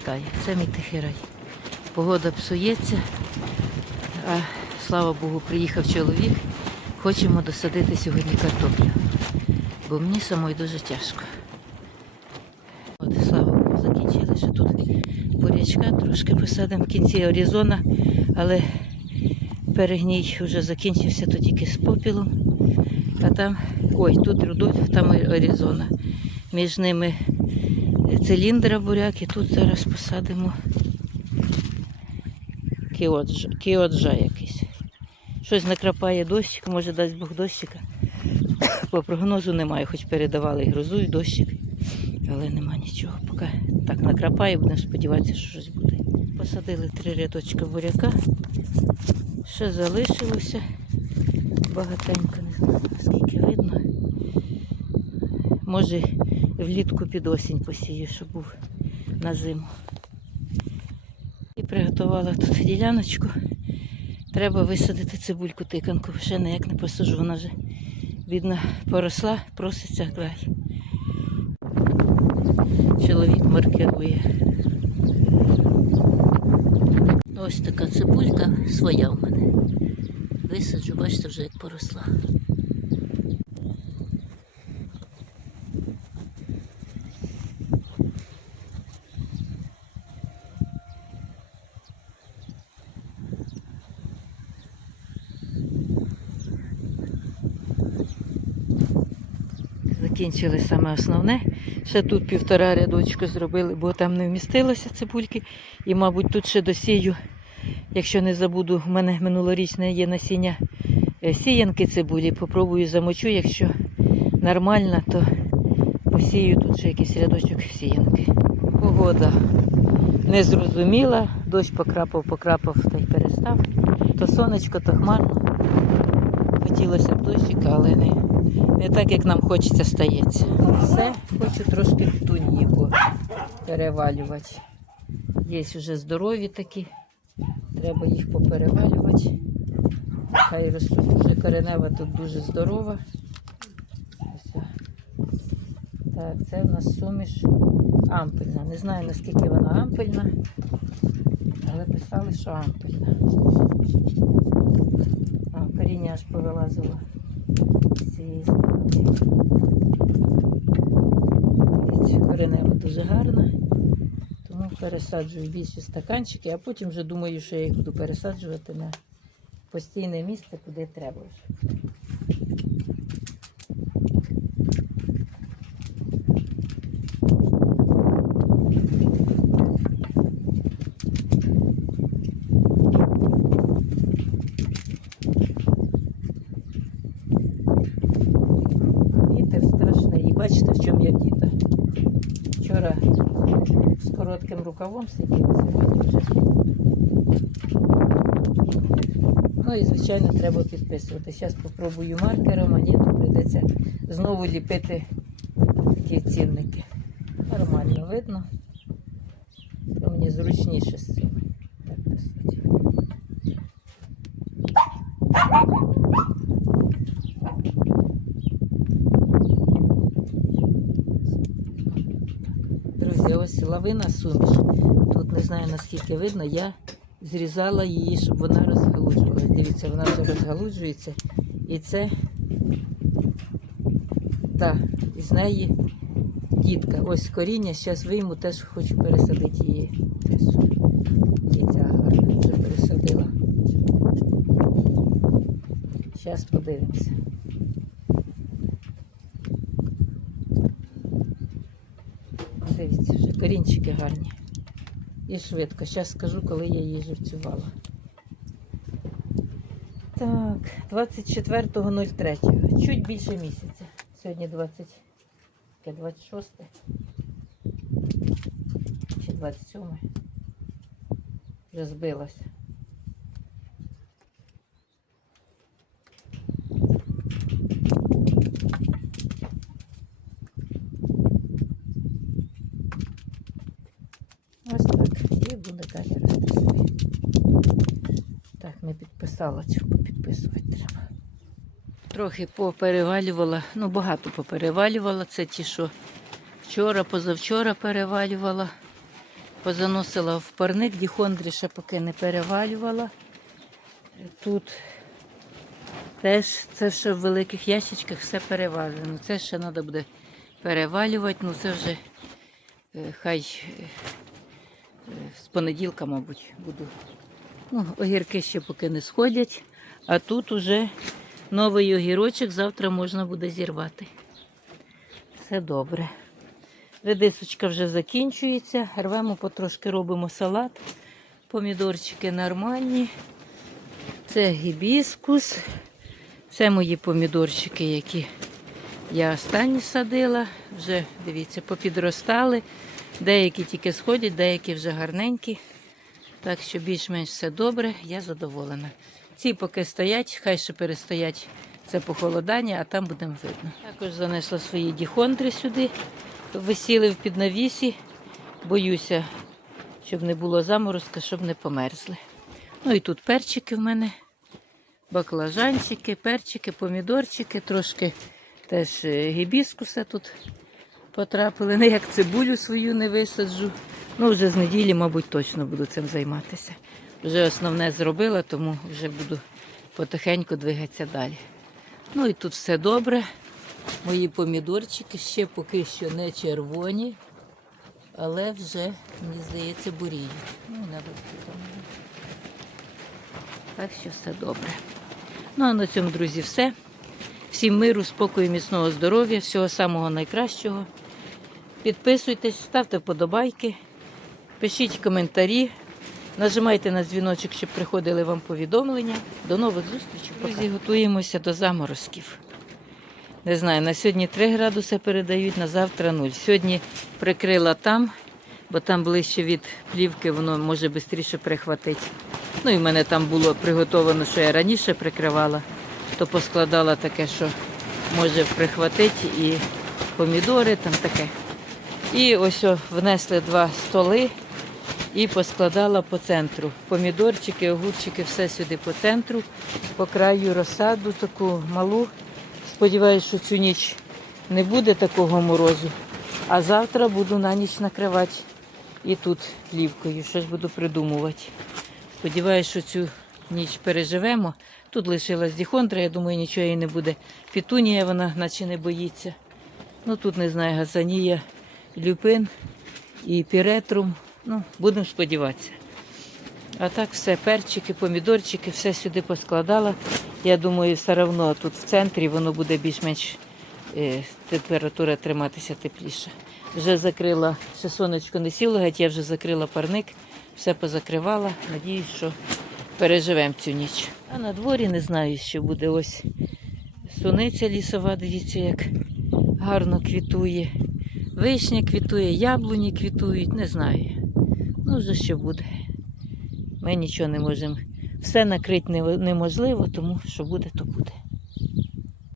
розквітає. Це мій тихий рай. Погода псується, а слава Богу, приїхав чоловік. Хочемо досадити сьогодні картоплю, бо мені самої дуже тяжко. От, слава Богу, закінчили, що тут бурячка трошки посадимо в кінці Аризона, але перегній вже закінчився, то тільки з попілом. А там, ой, тут Рудольф, там Аризона. Між ними циліндра буряк і тут зараз посадимо кіоджа, кіоджа якийсь. Щось накрапає дощик, може дасть Бог дощика. По прогнозу немає, хоч передавали грозу, і дощик. Але нема нічого. Поки так накрапає, будемо сподіватися, що щось буде. Посадили три рядочка буряка. Ще залишилося. Багатенько, не знаю, наскільки видно. Може, влітку під осінь посію, щоб був на зиму. І приготувала тут діляночку. Треба висадити цибульку тиканку. Ще ніяк не посажу, вона вже бідна поросла, проситься край. Чоловік маркирує. Ось така цибулька своя в мене. Висаджу, бачите, вже як поросла. Закінчили саме основне. Ще тут півтора рядочка зробили, бо там не вмістилося цибульки. І, мабуть, тут ще досію, якщо не забуду, в мене минулорічне є насіння е, сіянки цибулі. Попробую замочу, якщо нормально, то посію тут ще якийсь рядочок сіянки. Погода незрозуміла, дощ покрапав, покрапав та й перестав. То сонечко, то хмарно. Хотілося б дощика, але не, не так, як нам хочеться, стається. Все, хочу трошки тунії перевалювати. Є вже здорові такі, треба їх поперевалювати. Хай ростуть вже коренева тут дуже здорова. Так, це в нас суміш ампельна. Не знаю наскільки вона ампельна, але писали, що ампельна. Коріння аж повилазило з цієї сторони. Коренева дуже гарна. Тому пересаджую більші стаканчики, а потім вже думаю, що я їх буду пересаджувати на постійне місце, куди треба. вже. Вітер страшний. І бачите, в чому я діта. Вчора з коротким рукавом сиділа, сьогодні вже. Ну і звичайно треба підписувати. Зараз спробую маркером, а ні, то прийдеться знову ліпити такі цінники. Нормально видно. Мені зручніше з цим. Так писати. Друзі, ось лавина суміш. Тут не знаю наскільки видно, я зрізала її, щоб вона розгалуджувалась. Дивіться, вона вже розгалуджується. І це так, із неї дітка. Ось коріння, зараз вийму, теж хочу пересадити її. І ця гарна вже пересадила. Зараз подивимося. Дивіться, вже корінчики гарні. І швидко. Зараз скажу, коли я її живцювала. Так, 24.03. Чуть більше місяця. Сьогодні 20, яке, 26 чи 27. Вже збилася. Ось так. І буде далі рости. Так, не підписала цю, попідписувати треба. Трохи поперевалювала, ну багато поперевалювала. Це ті, що вчора, позавчора перевалювала. Позаносила в парник, діхондрі ще поки не перевалювала. Тут теж це ще в великих ящичках все перевалено. Це ще треба буде перевалювати, ну це вже е, хай е, з понеділка, мабуть, буду. Ну, огірки ще поки не сходять, а тут уже новий огірочок завтра можна буде зірвати. Все добре. Редисочка вже закінчується. Рвемо потрошки робимо салат. Помідорчики нормальні. Це гібіскус. Це мої помідорчики, які я останні садила. Вже, дивіться, попідростали. Деякі тільки сходять, деякі вже гарненькі. Так що більш-менш все добре, я задоволена. Ці поки стоять, хай ще перестоять це похолодання, а там будемо видно. Також занесла свої діхондри сюди, висіли в піднавісі. Боюся, щоб не було заморозка, щоб не померзли. Ну і тут перчики в мене, баклажанчики, перчики, помідорчики, трошки теж е, гібіскуса тут потрапили. Не як цибулю свою не висаджу. Ну, вже з неділі, мабуть, точно буду цим займатися. Вже основне зробила, тому вже буду потихеньку двигатися далі. Ну і тут все добре. Мої помідорчики ще поки що не червоні, але вже, мені здається, буріють. Ну. Так що все добре. Ну а на цьому, друзі, все. Всім миру, спокою, міцного здоров'я, всього самого найкращого. Підписуйтесь, ставте вподобайки, пишіть коментарі, нажимайте на дзвіночок, щоб приходили вам повідомлення. До нових зустрічей. Друзі, готуємося до заморозків. Не знаю, на сьогодні 3 градуси передають, на завтра 0. Сьогодні прикрила там, бо там ближче від плівки воно може швидше прихватити. Ну і в мене там було приготовано, що я раніше прикривала, то поскладала таке, що може прихватити і помідори, там таке. І ось внесли два столи і поскладала по центру. Помідорчики, огурчики, все сюди по центру, по краю розсаду таку малу. Сподіваюсь, що цю ніч не буде такого морозу. А завтра буду на ніч накривати і тут плівкою. Щось буду придумувати. Сподіваюсь, що цю ніч переживемо. Тут лишилась діхондра, я думаю, нічого їй не буде. Пітунія вона наче не боїться. Ну тут не знаю, газанія, люпин і піретрум. Ну, будемо сподіватися. А так все, перчики, помідорчики, все сюди поскладала. Я думаю, все одно тут в центрі воно буде більш-менш е, температура триматися тепліше. Вже закрила, ще сонечко не сіло, геть я вже закрила парник, все позакривала. Надіюсь, що переживемо цю ніч. А на дворі не знаю, що буде ось суниця лісова, дивіться, як гарно квітує. Вишня квітує, яблуні квітують, не знаю. Ну, вже що буде. Ми нічого не можемо. Все накрити неможливо, тому що буде, то буде.